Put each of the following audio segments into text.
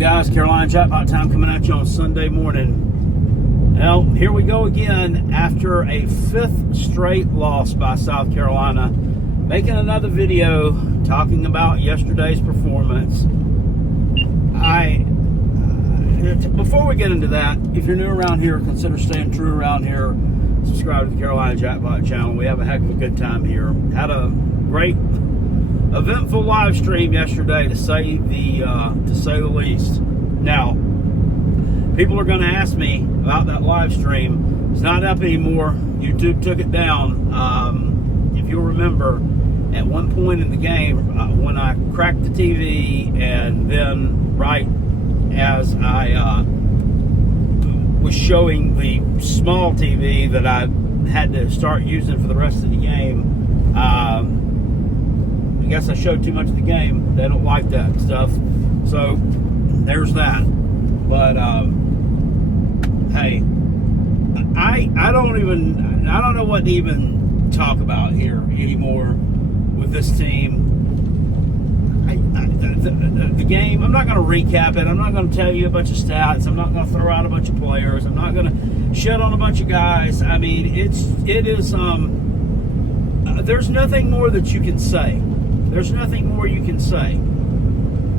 Guys? Carolina Jackpot time coming at you on Sunday morning. Well, here we go again after a fifth straight loss by South Carolina. Making another video talking about yesterday's performance. Before we get into that, if you're new around here, consider staying true around here. Subscribe to the Carolina Jackpot channel. We have a heck of a good time here. Had a great, eventful live stream yesterday, to say the least. Now, people are going to ask me about that live stream. It's not up anymore. YouTube took it down. If you'll remember, at one point in the game, when I cracked the TV, and then right as I was showing the small TV that I had to start using for the rest of the game, I guess I showed too much of the game. They don't like that stuff. So there's that. But hey, I don't know what to even talk about here anymore with this team. The game, I'm not going to recap it. I'm not going to tell you a bunch of stats. I'm not going to throw out a bunch of players. I'm not going to shit on a bunch of guys. I mean, it is there's nothing more that you can say. There's nothing more you can say.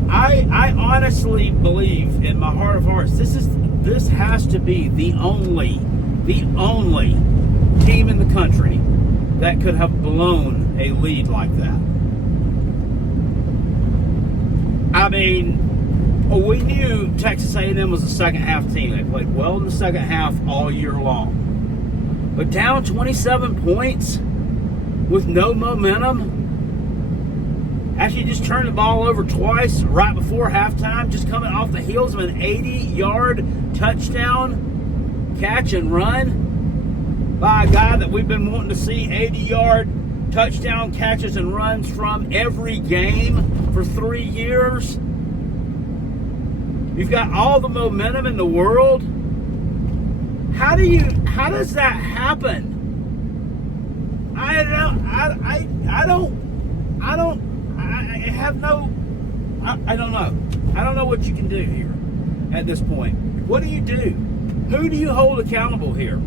I honestly believe in my heart of hearts, this has to be the only team in the country that could have blown a lead like that. I mean, we knew Texas A&M was a second half team. They played well in the second half all year long. But down 27 points with no momentum, actually just turned the ball over twice right before halftime, just coming off the heels of an 80-yard touchdown catch and run by a guy that we've been wanting to see 80-yard touchdown catches and runs from every game for 3 years. You've got all the momentum in the world. How does that happen? I don't know. I don't know what you can do here at this point. What do you do? Who do you hold accountable here?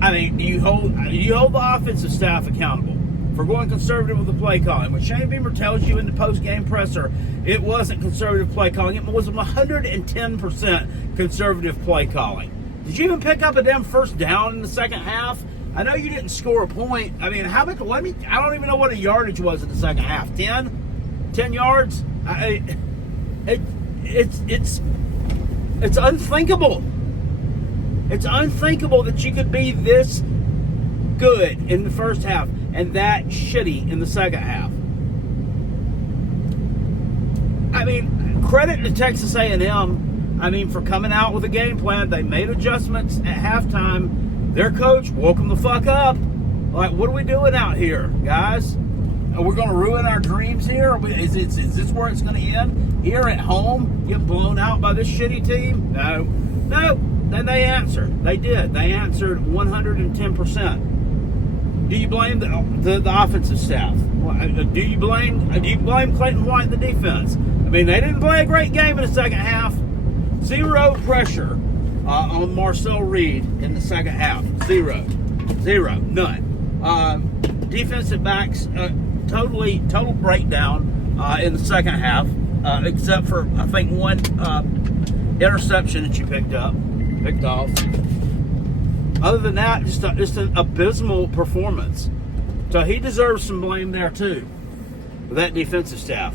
I mean, do you hold the offensive staff accountable for going conservative with the play calling? When Shane Beamer tells you in the post-game presser it wasn't conservative play calling, it was 110% conservative play calling. Did you even pick up a damn first down in the second half? I know you didn't score a point. I mean, I don't even know what a yardage was in the second half. 10 yards? It's unthinkable. It's unthinkable that you could be this good in the first half and that shitty in the second half. I mean, credit to Texas A&M, for coming out with a game plan. They made adjustments at halftime. Their coach woke them the fuck up. Like, what are we doing out here, guys? Are we going to ruin our dreams here? Is this where it's going to end? Here at home, get blown out by this shitty team? No. Then they answered. They did. They answered 110%. Do you blame the offensive staff? Do you blame Clayton White and the defense? I mean, they didn't play a great game in the second half. Zero pressure on Marcel Reed in the second half. Zero. None. Defensive backs, total breakdown in the second half, except for, I think, one interception that you picked off. Other than that, just an abysmal performance. So he deserves some blame there too, with that defensive staff.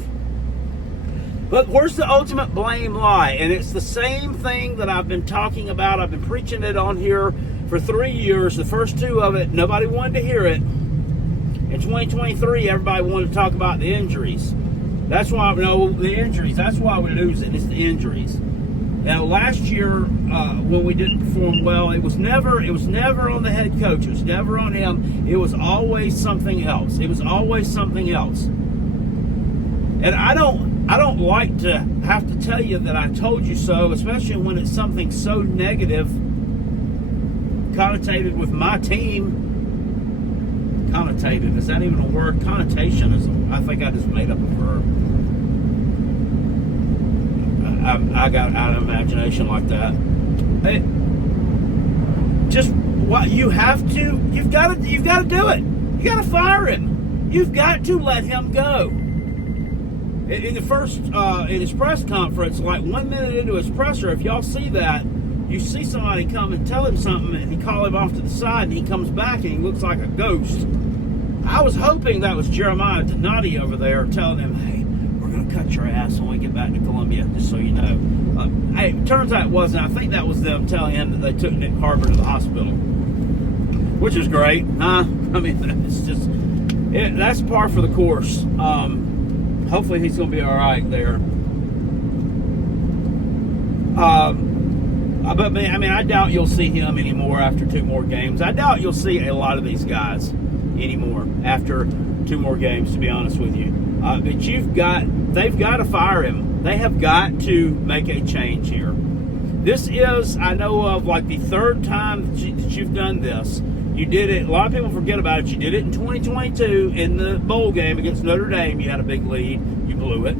But where's the ultimate blame lie? And it's the same thing that I've been talking about. I've been preaching it on here for 3 years. The first two of it, nobody wanted to hear it. In 2023, everybody wanted to talk about the injuries. That's why we lose it. It's the injuries. Now, last year, when we didn't perform well, it was never on the head coach. It was never on him. It was always something else. And I don't like to have to tell you that I told you so, especially when it's something so negative connotated with my team. Connotated, is that even a word? Connotation is, I think I just made up a verb. I got out of imagination like that. Just what you've got to do it. You got to fire him. You've got to let him go. In the first, in his press conference, like 1 minute into his presser, if y'all see that, you see somebody come and tell him something, and he call him off to the side, and he comes back, and he looks like a ghost. I was hoping that was Jeremiah Donati over there telling him, hey, we're going to cut your ass when we get back to Columbia, just so you know. Hey, it turns out it wasn't. I think that was them telling him that they took Nick Harper to the hospital, which is great. I mean, it's just, that's par for the course. Hopefully he's going to be all right there. But I mean, I doubt you'll see him anymore after 2 more games. I doubt you'll see a lot of these guys anymore after 2 more games, to be honest with you. But they've got to fire him. They have got to make a change here. This is, I know of, like the 3rd time that you've done this. You did it, a lot of people forget about it. You did it in 2022 in the bowl game against Notre Dame. You had a big lead. You blew it.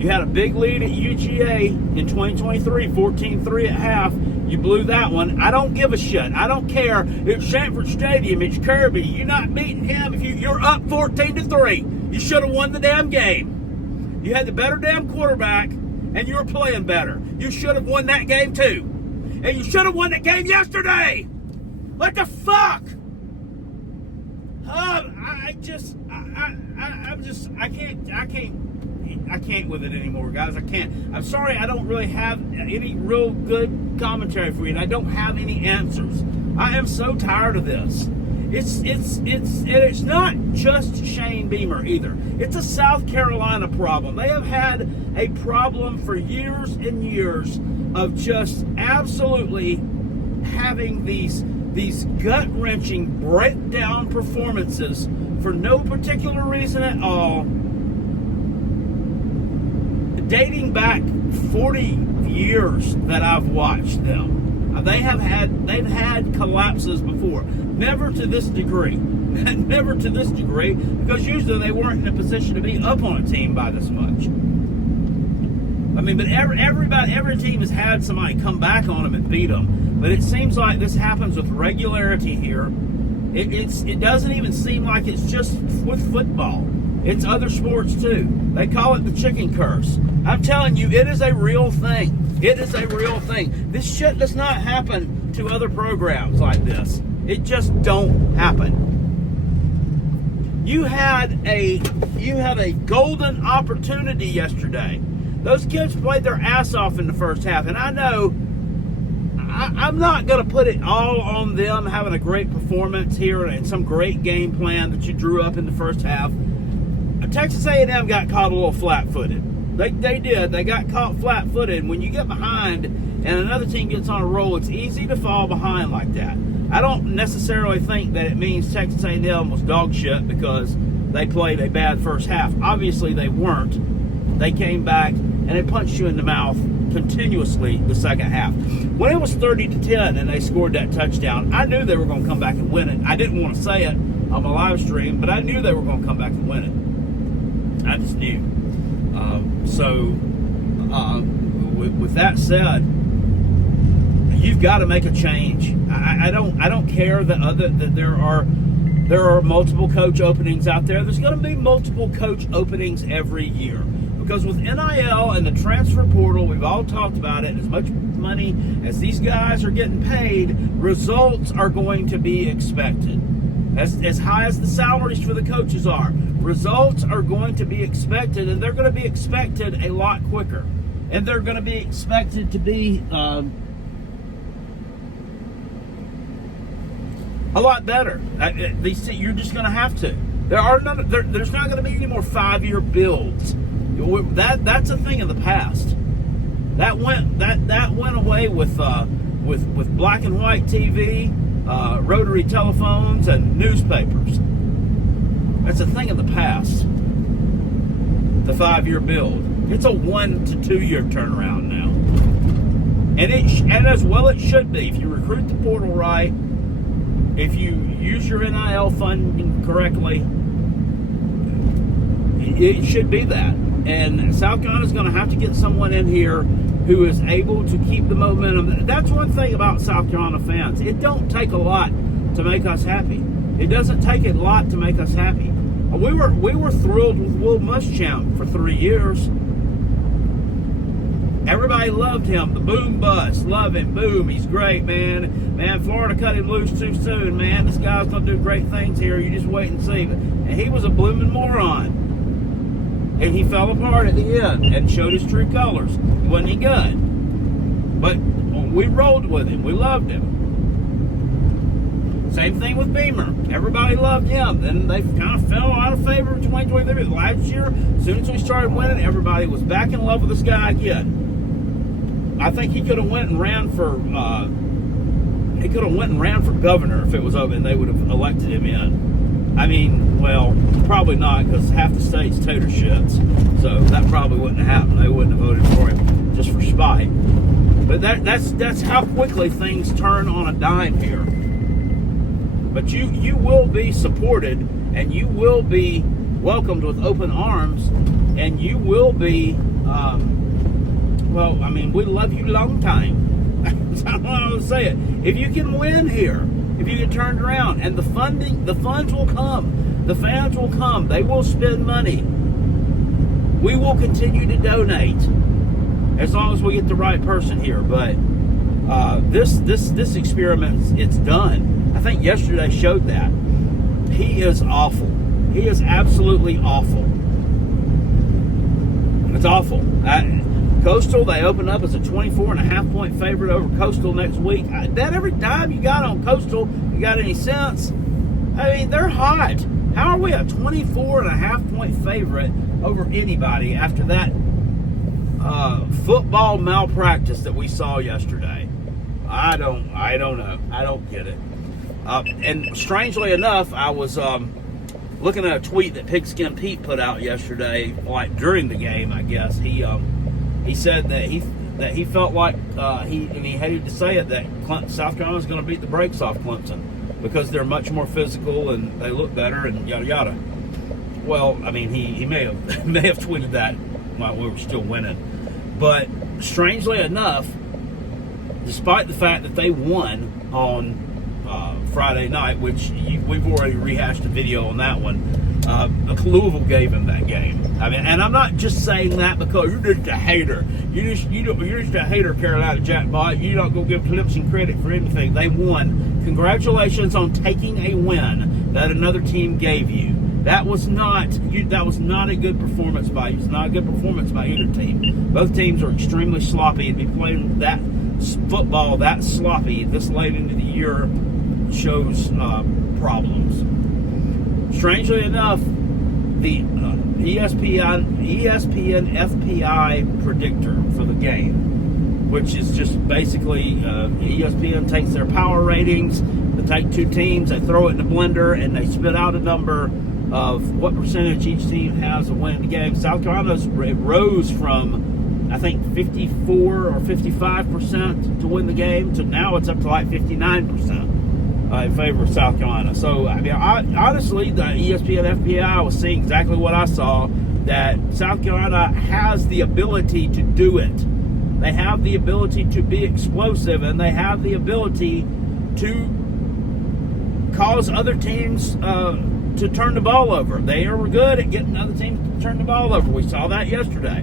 You had a big lead at UGA in 2023, 14-3 at half. You blew that one. I don't give a shit. I don't care. It's Sanford Stadium. It's Kirby. You're not beating him if you're up 14-3. You should have won the damn game. You had the better damn quarterback, and you were playing better. You should have won that game too. And you should have won that game yesterday. What the fuck? I can't with it anymore, guys. I can't. I'm sorry, I don't really have any real good commentary for you, and I don't have any answers. I am so tired of this. It's not just Shane Beamer either. It's a South Carolina problem. They have had a problem for years and years of just absolutely having these gut-wrenching breakdown performances for no particular reason at all, dating back 40 years that I've watched them. They've had collapses before. Never to this degree. Never to this degree, because usually they weren't in a position to be up on a team by this much. I mean, but every team has had somebody come back on them and beat them. But it seems like this happens with regularity here. It doesn't even seem like it's just with football. It's other sports too. They call it the chicken curse. I'm telling you, it is a real thing. It is a real thing. This shit does not happen to other programs like this. It just don't happen. You had a golden opportunity yesterday. Those kids played their ass off in the first half, and I know I'm not going to put it all on them having a great performance here and some great game plan that you drew up in the first half. Texas A&M got caught a little flat-footed. They did. They got caught flat-footed. And when you get behind and another team gets on a roll, it's easy to fall behind like that. I don't necessarily think that it means Texas A&M was dog shit because they played a bad first half. Obviously, they weren't. They came back and they punched you in the mouth continuously the second half. When it was 30-10 and they scored that touchdown, I knew they were going to come back and win it. I didn't want to say it on my live stream, but I knew they were going to come back and win it. I just knew. With that said, you've got to make a change. I don't care that there are multiple coach openings out there. There's going to be multiple coach openings every year. Because with NIL and the transfer portal, we've all talked about it, as much money as these guys are getting paid, results are going to be expected. As high as the salaries for the coaches are, results are going to be expected, and they're going to be expected a lot quicker. And they're going to be expected to be a lot better. You're just going to have to. There's not going to be any more 5-year builds. That's a thing of the past. That went away with black and white TV, rotary telephones, and newspapers. That's a thing of the past. The 5-year build. It's a 1 to 2 year turnaround now, and as well it should be. If you recruit the portal right, if you use your NIL funding correctly, it should be that. And South Carolina's going to have to get someone in here who is able to keep the momentum. That's one thing about South Carolina fans. It don't take a lot to make us happy. It doesn't take a lot to make us happy. We were thrilled with Will Muschamp for 3 years. Everybody loved him. The boom bust. Love him. Boom. He's great, man. Man, Florida cut him loose too soon, man. This guy's going to do great things here. You just wait and see. And he was a blooming moron. And he fell apart at the end and showed his true colors. Wasn't he good? But we rolled with him. We loved him. Same thing with Beamer. Everybody loved him. Then they kind of fell out of favor in 2023. Last year, as soon as we started winning, everybody was back in love with this guy again. I think he could have went and ran for governor if it was over, and they would have elected him in. I mean, well, probably not, because half the state's tater shits, so that probably wouldn't have happened. They wouldn't have voted for him just for spite. But that's how quickly things turn on a dime here. But you will be supported, and you will be welcomed with open arms, and you will be. Well, I mean, we love you long time. I don't know how to say it. If you can win here, if you get turned around, and the funds will come, the fans will come, they will spend money. We will continue to donate as long as we get the right person here. But this experiment, it's done. I think yesterday showed that. He is awful. He is absolutely awful. It's awful. Coastal, they open up as a 24.5-point favorite over Coastal next week. I bet every dime you got on Coastal, you got any sense? I mean, they're hot. How are we a 24.5-point favorite over anybody after that football malpractice that we saw yesterday? I don't know. I don't get it. And strangely enough, I was looking at a tweet that Pigskin Pete put out yesterday, like during the game, I guess. He said that he felt like he hated to say it, that South Carolina was going to beat the brakes off Clemson because they're much more physical and they look better and yada yada. Well, I mean, he may have tweeted that while we were still winning, but strangely enough, despite the fact that they won on Friday night, which we've already rehashed a video on that one. Louisville gave him that game. I mean, and I'm not just saying that because you're just a hater. You're just a hater, Carolina jackpot. You don't go give Clemson credit for anything. They won. Congratulations on taking a win that another team gave you. That was not a good performance by you. It's not a good performance by either team. Both teams are extremely sloppy, and to be playing that football that sloppy this late into the year shows problems. Strangely enough, the ESPN FPI predictor for the game, which is just basically ESPN takes their power ratings, they take two teams, they throw it in the blender, and they spit out a number of what percentage each team has of winning the game. South Carolina's rose from, I think, 54 or 55% to win the game to now it's up to like 59%. In favor of South Carolina. So, I mean, honestly, the ESPN FPI was seeing exactly what I saw, that South Carolina has the ability to do it. They have the ability to be explosive, and they have the ability to cause other teams to turn the ball over. They are good at getting other teams to turn the ball over. We saw that yesterday.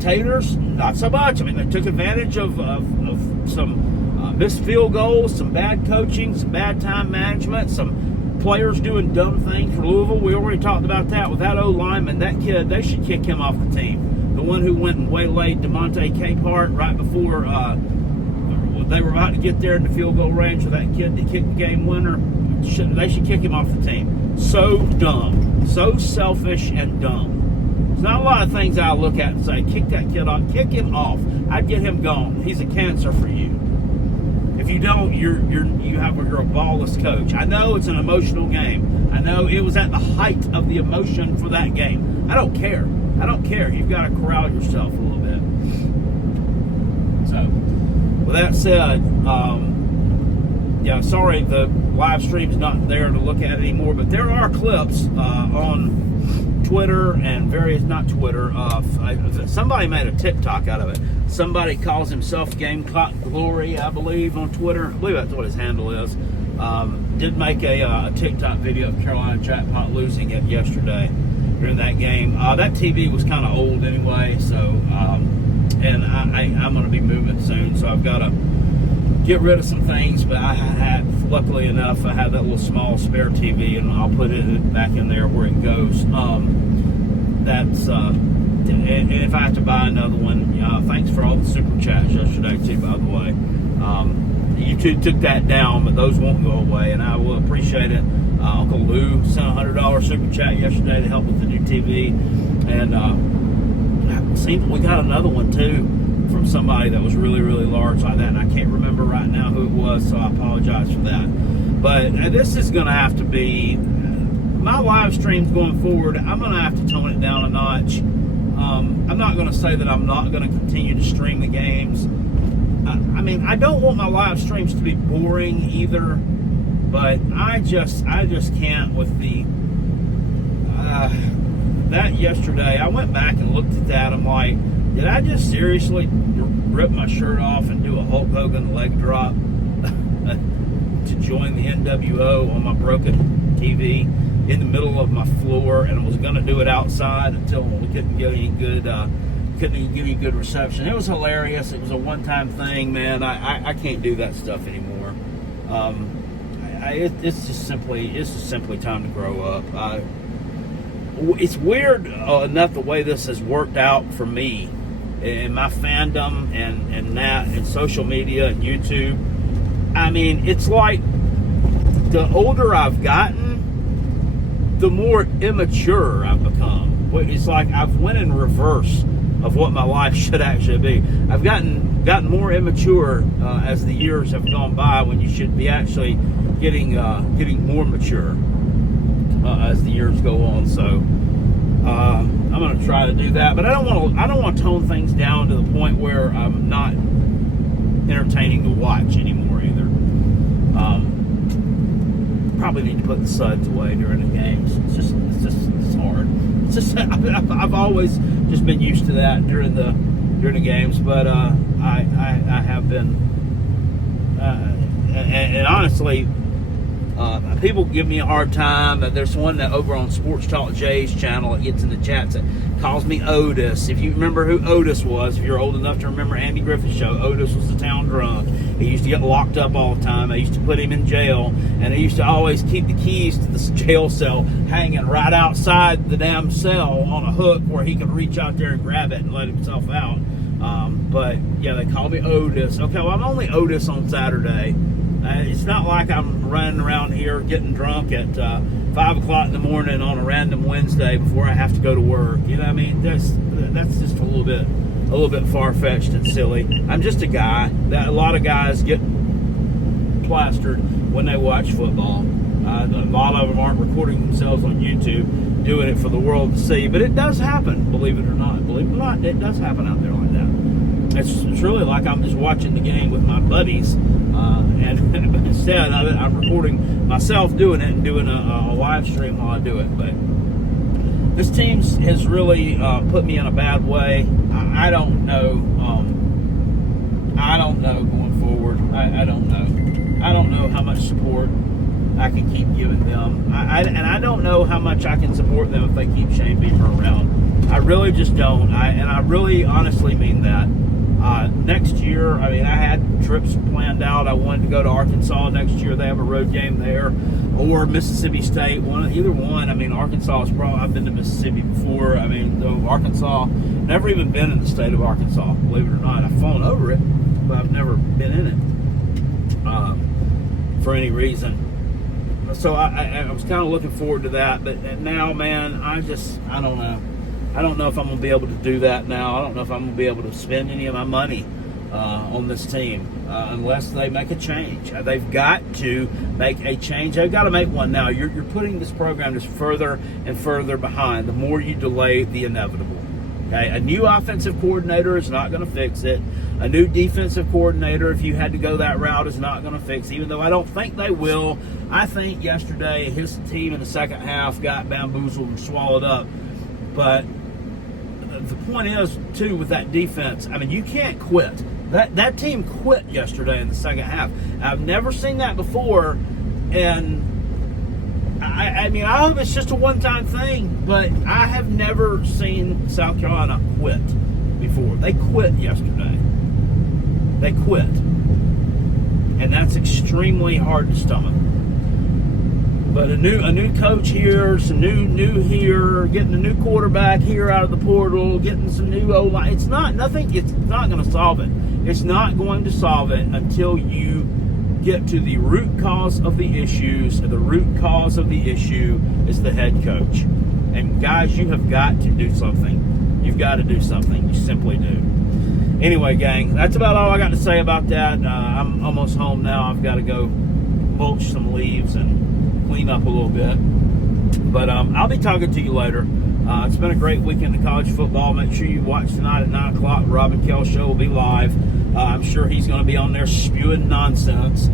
Taters, not so much. I mean, they took advantage of some missed field goals, some bad coaching, some bad time management, some players doing dumb things for Louisville. We already talked about that with that O-lineman. That kid, they should kick him off the team. The one who went and waylaid DeMonte Capehart right before they were about to get there in the field goal range for that kid to kick the game winner. They should kick him off the team. So dumb. So selfish and dumb. There's not a lot of things I look at and say, kick that kid off. Kick him off. I'd get him gone. He's a cancer for you. If you don't, you're a ballless coach. I know it's an emotional game. I know it was at the height of the emotion for that game. I don't care. You've got to corral yourself a little bit. So, with that said, sorry the live stream's not there to look at anymore, but there are clips on Twitter and various, not Twitter, somebody made a TikTok out of it. Somebody calls himself Game Clock Glory, I believe, on Twitter. I believe that's what his handle is. Did make a TikTok video of Carolina Jackpot losing it yesterday during that game. That TV was kind of old anyway, so, and I'm going to be moving soon, so I've got to get rid of some things, but I had, luckily enough, I had that little small spare TV, and I'll put it back in there where it goes. And if I have to buy another one, thanks for all the super chats yesterday too, by the way. YouTube took that down, but those won't go away, and I will appreciate it. Uncle Lou sent a $100 super chat yesterday to help with the new TV, and it seems we got another one too from somebody that was really, really large like that, and I can't remember right now who it was, so I apologize for that. But this is going to have to be, my live streams going forward, I'm going to have to tone it down a notch. I'm not going to say that I'm not going to continue to stream the games. I mean, I don't want my live streams to be boring either, but I just can't with the, that yesterday, I went back and looked at that, I'm like, did I just seriously rip my shirt off and do a Hulk Hogan leg drop to join the NWO on my broken TV in the middle of my floor, and I was going to do it outside until we couldn't get any good reception. It was hilarious. It was a one-time thing, man. I can't do that stuff anymore. It's just simply time to grow up. It's weird enough the way this has worked out for me in my fandom and social media and YouTube. I mean, it's like the older I've gotten, the more immature I've become. It's like I've went in reverse of what my life should actually be. I've gotten more immature as the years have gone by, when you should be actually getting more mature as the years go on. So I'm going to try to do that, but I don't want to tone things down to the point where I'm not entertaining to watch anymore either. Probably need to put the suds away during the games. It's hard. It's just I've always just been used to that during the games, but I have been, and honestly, people give me a hard time. There's one that over on Sports Talk Jay's channel, it gets in the chats, that calls me Otis. If you remember who Otis was, if you're old enough to remember Andy Griffith's show, Otis was the town drunk. He used to get locked up all the time. I used to put him in jail, and I used to always keep the keys to the jail cell hanging right outside the damn cell on a hook where he could reach out there and grab it and let himself out. But yeah, they call me Otis. Okay, well, I'm only Otis on Saturday. It's not like I'm running around here getting drunk at 5 o'clock in the morning on a random Wednesday before I have to go to work. You know what I mean? That's just a little bit far-fetched and silly. I'm just a guy. That a lot of guys get plastered when they watch football. A lot of them aren't recording themselves on YouTube, doing it for the world to see. But it does happen, believe it or not. Believe it or not, it does happen out there like that. It's really like I'm just watching the game with my buddies, and instead of it, I'm recording myself doing it and doing a live stream while I do it. But this team has really put me in a bad way. I don't know. I don't know going forward. I don't know. I don't know how much support I can keep giving them. And I don't know how much I can support them if they keep Shane Beamer around. I really just don't. And I really honestly mean that. Next year, I mean, I had trips planned out. I wanted to go to Arkansas next year. They have a road game there, or Mississippi State. Either one. I mean, Arkansas is probably. I've been to Mississippi before. I mean, though Arkansas, never even been in the state of Arkansas. Believe it or not, I've flown over it, but I've never been in it for any reason. So I was kind of looking forward to that, but now, man, I don't know. I don't know if I'm going to be able to do that now. I don't know if I'm going to be able to spend any of my money on this team unless they make a change. They've got to make a change. They've got to make one now. You're putting this program just further and further behind the more you delay the inevitable. Okay? A new offensive coordinator is not going to fix it. A new defensive coordinator, if you had to go that route, is not going to fix it, even though I don't think they will. I think yesterday his team in the second half got bamboozled and swallowed up But the point is, too, with that defense, I mean, you can't quit. That team quit yesterday in the second half. I've never seen that before, and I mean, I hope it's just a one-time thing, but I have never seen South Carolina quit before. They quit yesterday. They quit. And that's extremely hard to stomach. But a new coach here, some new here, getting a new quarterback here out of the portal, getting some new O-line. It's not going to solve it. It's not going to solve it until you get to the root cause of the issues. And the root cause of the issue is the head coach. And guys, you have got to do something. You've got to do something. You simply do. Anyway, gang, that's about all I got to say about that. I'm almost home now. I've got to go mulch some leaves and clean up a little bit. But I'll be talking to you later. It's been a great weekend of college football. Make sure you watch tonight at 9 o'clock. Rob and Kell show will be live. I'm sure he's going to be on there spewing nonsense.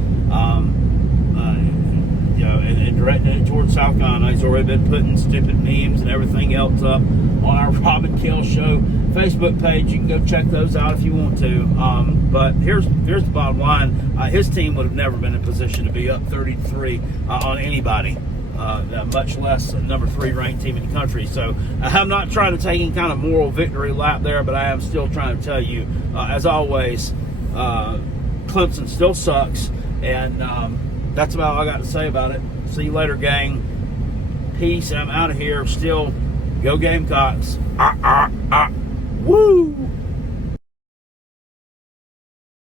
And directing it towards South Carolina. He's already been putting stupid memes and everything else up on our Rob and Kell show Facebook page. You can go check those out if you want to. But here's the bottom line. His team would have never been in position to be up 33 on anybody. Much less a number 3 ranked team in the country. So I'm not trying to take any kind of moral victory lap there, but I am still trying to tell you, as always, Clemson still sucks, and that's about all I got to say about it. See you later, gang. Peace. I'm out of here. Still, go Gamecocks. Woo!